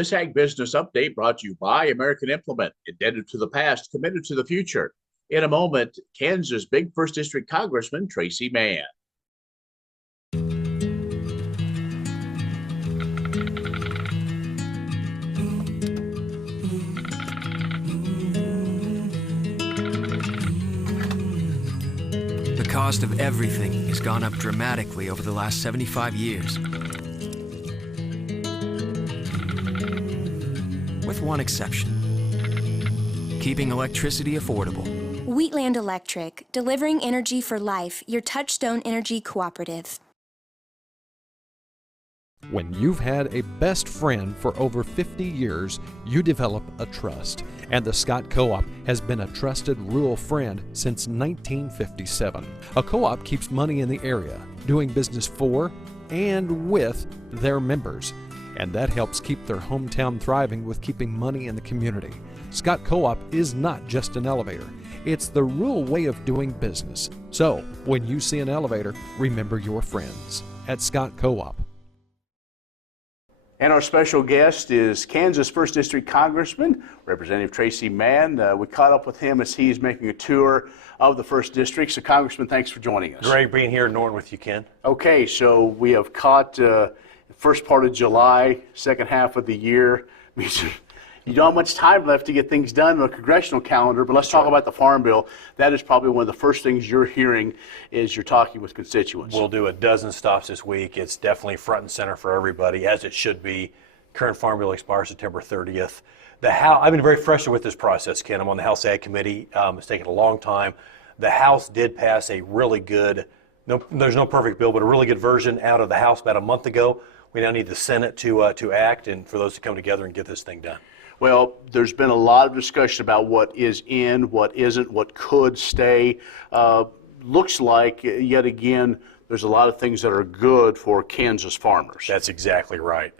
This Ag Business Update brought to you by American Implement, indebted to the past, committed to the future. In a moment, Kansas Big First District Congressman Tracey Mann. The cost of everything has gone up dramatically over the last 75 years. With one exception: keeping electricity affordable. Wheatland Electric, delivering energy for life, your Touchstone Energy Cooperative. When you've had a best friend for over 50 years, you develop a trust. And the Scott Co-op has been a trusted rural friend since 1957. A co-op keeps money in the area, doing business for and with their members. And that helps keep their hometown thriving with keeping money in the community. Scott Co-op is not just an elevator. It's the rural way of doing business. So, when you see an elevator, remember your friends at Scott Co-op. And our special guest is Kansas 1st District Congressman, Representative Tracey Mann. We caught up with him as he's making a tour of the 1st District. So, Congressman, thanks for joining us. Great being here in Norton with you, Ken. Okay, so we have caught first part of July, second half of the year. You don't have much time left to get things done on a congressional calendar, but let's talk about the Farm Bill. That is probably one of the first things you're hearing as you're talking with constituents. We'll do a dozen stops this week. It's definitely front and center for everybody, as it should be. Current Farm Bill expires September 30th. I've been very frustrated with this process, Ken. I'm on the House Ag Committee. It's taken a long time. The House did pass a really good, there's no perfect bill, but a really good version out of the House about a month ago. We now need the Senate to act and for those to come together and get this thing done. Well, there's been a lot of discussion about what is in, what isn't, what could stay. Looks like, yet again, there's a lot of things that are good for Kansas farmers. That's exactly right.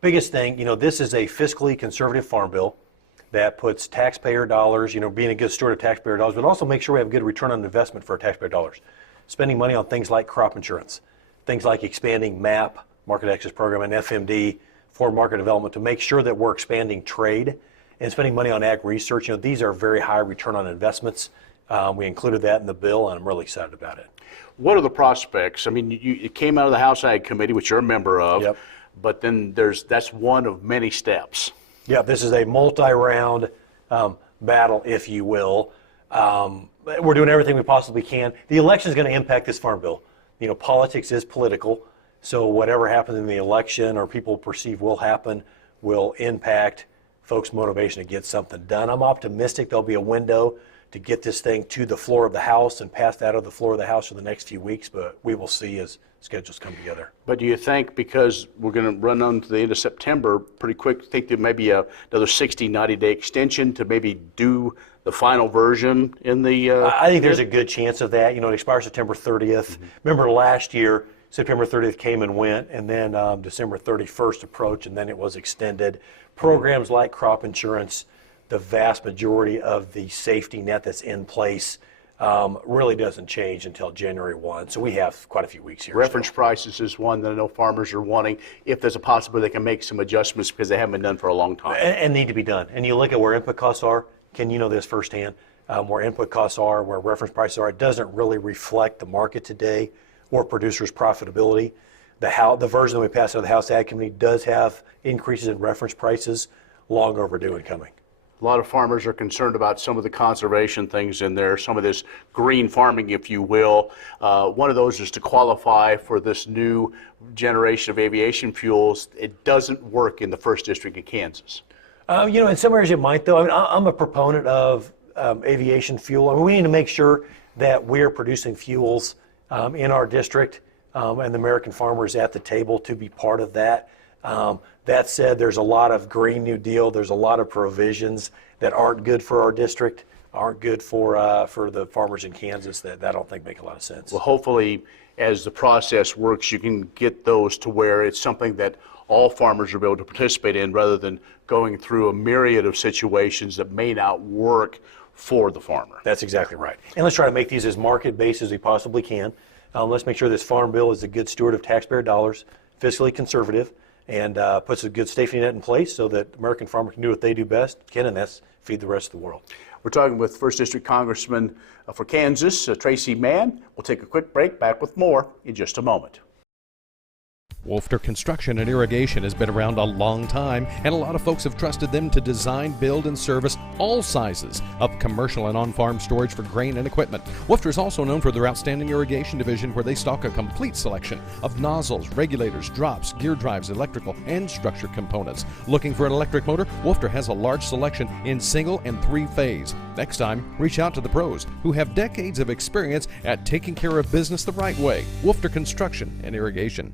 Biggest thing, this is a fiscally conservative farm bill that puts taxpayer dollars, being a good steward of taxpayer dollars, but also make sure we have good return on investment for our taxpayer dollars. Spending money on things like crop insurance, things like expanding MAP, Market Access Program, and FMD, for market development, to make sure that we're expanding trade and spending money on ag research. These are very high return on investments. We included that in the bill, and I'm really excited about it. What are the prospects? I mean, it came out of the House Ag Committee, which you're a member of, yep. But then that's one of many steps. Yeah, this is a multi-round battle, if you will. We're doing everything we possibly can. The election is going to impact this farm bill. Politics is political. So whatever happens in the election or people perceive will happen will impact folks' motivation to get something done. I'm optimistic there'll be a window to get this thing to the floor of the House and pass that out of the floor of the House for the next few weeks, but we will see as schedules come together. But do you think, because we're going to run on to the end of September pretty quick, think there may be another 60, 90-day extension to maybe do the final version in the... I think there's a good chance of that. It expires September 30th. Mm-hmm. Remember last year, September 30th came and went, and then December 31st approached, and then it was extended. Programs like crop insurance, the vast majority of the safety net that's in place really doesn't change until January 1. So we have quite a few weeks here. Reference prices is one that I know farmers are wanting. If there's a possibility they can make some adjustments because they haven't been done for a long time. And need to be done. And you look at where input costs are, Ken, you know this firsthand, where input costs are, where reference prices are, it doesn't really reflect the market today or producers' profitability. The version that we passed out of the House Ag Committee does have increases in reference prices, long overdue and coming. A lot of farmers are concerned about some of the conservation things in there, some of this green farming, if you will. One of those is to qualify for this new generation of aviation fuels. It doesn't work in the 1st District of Kansas. In some areas it might, though. I'm a proponent of aviation fuel. We need to make sure that we're producing fuels in our district and the American farmers at the table to be part of that. That said, there's a lot of Green New Deal. There's a lot of provisions that aren't good for our district, aren't good for the farmers in Kansas that I don't think make a lot of sense. Well, hopefully, as the process works, you can get those to where it's something that all farmers will be able to participate in rather than going through a myriad of situations that may not work for the farmer. That's exactly right. And let's try to make these as market-based as we possibly can. Let's make sure this farm bill is a good steward of taxpayer dollars, fiscally conservative, and puts a good safety net in place so that American farmers can do what they do best, Ken, and that's feed the rest of the world. We're talking with 1st District Congressman for Kansas, Tracey Mann. We'll take a quick break, back with more in just a moment. Wolfter Construction and Irrigation has been around a long time, and a lot of folks have trusted them to design, build, and service all sizes of commercial and on-farm storage for grain and equipment. Wolfter is also known for their outstanding irrigation division, where they stock a complete selection of nozzles, regulators, drops, gear drives, electrical, and structure components. Looking for an electric motor? Wolfter has a large selection in single and 3-phase. Next time, reach out to the pros who have decades of experience at taking care of business the right way. Wolfter Construction and Irrigation.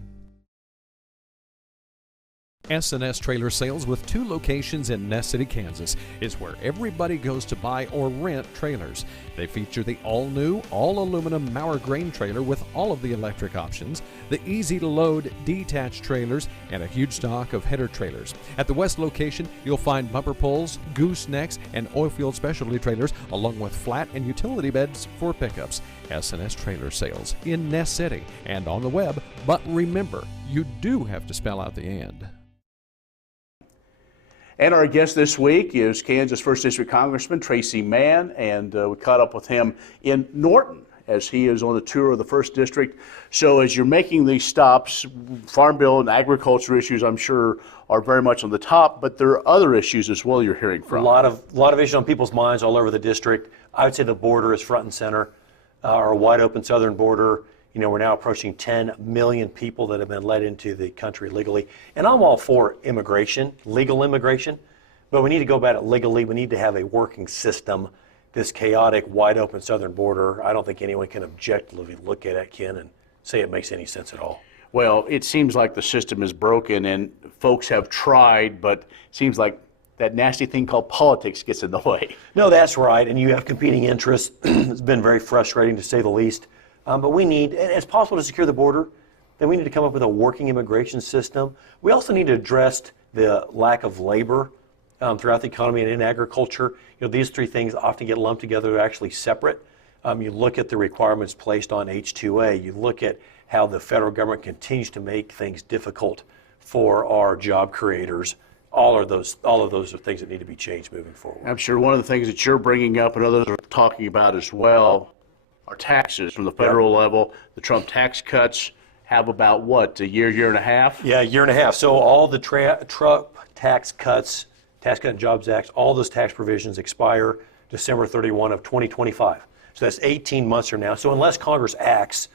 S&S Trailer Sales, with 2 locations in Ness City, Kansas, is where everybody goes to buy or rent trailers. They feature the all-new, all-aluminum Mauer grain trailer with all of the electric options, the easy-to-load detached trailers, and a huge stock of header trailers. At the west location, you'll find bumper pulls, goosenecks, and oilfield specialty trailers, along with flat and utility beds for pickups. S&S Trailer Sales in Ness City and on the web, but remember, you do have to spell out the and. And our guest this week is Kansas 1st District Congressman Tracey Mann, and we caught up with him in Norton as he is on the tour of the 1st District. So as you're making these stops, Farm Bill and agriculture issues, I'm sure, are very much on the top, but there are other issues as well you're hearing from. A lot of issues on people's minds all over the district. I would say the border is front and center. Our wide open southern border, we're now approaching 10 million people that have been let into the country legally. And I'm all for immigration, legal immigration, but we need to go about it legally. We need to have a working system. This chaotic, wide open southern border, I don't think anyone can objectively look at it, Ken, and say it makes any sense at all. Well, it seems like the system is broken and folks have tried, but it seems like that nasty thing called politics gets in the way. No, that's right, and you have competing interests. It's been very frustrating, to say the least. But we need, and it's possible to secure the border, then we need to come up with a working immigration system. We also need to address the lack of labor throughout the economy and in agriculture. These 3 things often get lumped together. They're actually separate. You look at the requirements placed on H-2A. You look at how the federal government continues to make things difficult for our job creators. All of those are things that need to be changed moving forward. I'm sure one of the things that you're bringing up and others are talking about as well are taxes from the federal level. The Trump tax cuts have about, what, a year and a half? Yeah, a year and a half. So all the Trump tax cuts, Tax Cut and Jobs Act, all those tax provisions expire December 31 of 2025. So that's 18 months from now. So unless Congress acts,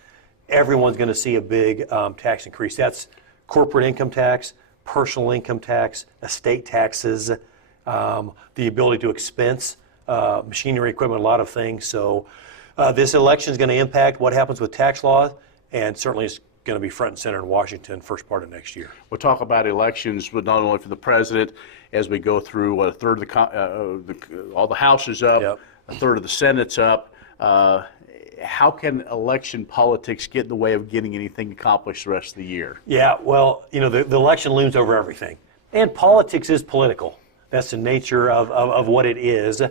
everyone's going to see a big tax increase. That's corporate income tax, personal income tax, estate taxes, the ability to expense machinery, equipment, a lot of things. So this election is going to impact what happens with tax law, and certainly it's going to be front and center in Washington first part of next year. We'll talk about elections, but not only for the president, as we go through what, a third of all the House is up, Yep. a third of the Senate's up. How can election politics get in the way of getting anything accomplished the rest of the year? Yeah, well, the election looms over everything. And politics is political. That's the nature of what it is.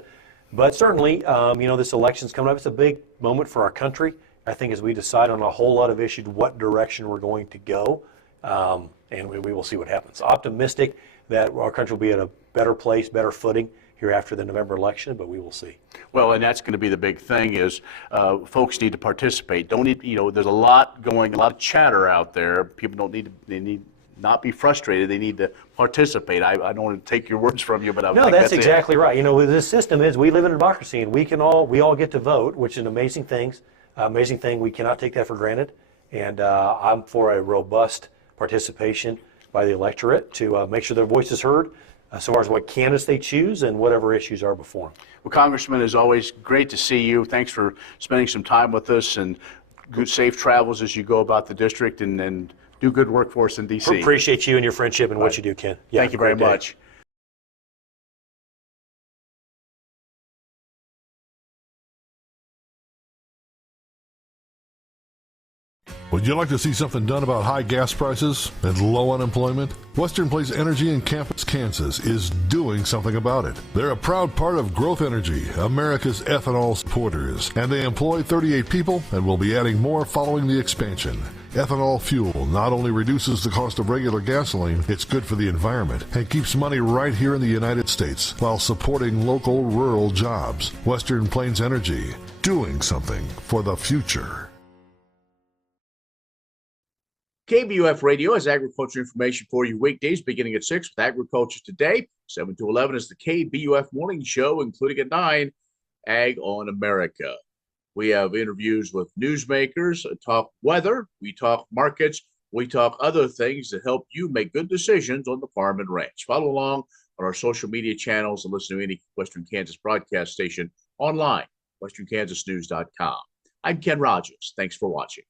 But certainly, this election's coming up. It's a big moment for our country. I think as we decide on a whole lot of issues, what direction we're going to go, and we will see what happens. Optimistic that our country will be at a better place, better footing here after the November election, but we will see. Well, and that's going to be the big thing is folks need to participate. There's a lot of chatter out there. People they need not be frustrated. They need to participate. I don't want to take your words from you, but I think that's exactly right. This system is, we live in a democracy, and we all get to vote, which is an amazing thing. We cannot take that for granted. And I'm for a robust participation by the electorate to make sure their voice is heard as far as what candidates they choose and whatever issues are before them. Well, Congressman, as always, great to see you. Thanks for spending some time with us, and good safe travels as you go about the district and do good work for us in D.C. Appreciate you and your friendship and what you do, Ken. Yeah, Thank you very much. Would you like to see something done about high gas prices and low unemployment? Western Place Energy in Campus, Kansas is doing something about it. They're a proud part of Growth Energy, America's ethanol supporters, and they employ 38 people and will be adding more following the expansion. Ethanol fuel not only reduces the cost of regular gasoline, it's good for the environment and keeps money right here in the United States while supporting local rural jobs. Western Plains Energy, doing something for the future. KBUF Radio has agriculture information for you weekdays beginning at 6 with Agriculture Today. 7 to 11 is the KBUF Morning Show, including at 9, Ag on America. We have interviews with newsmakers, talk weather, we talk markets, we talk other things that help you make good decisions on the farm and ranch. Follow along on our social media channels and listen to any Western Kansas broadcast station online, westernkansasnews.com. I'm Ken Rahjes. Thanks for watching.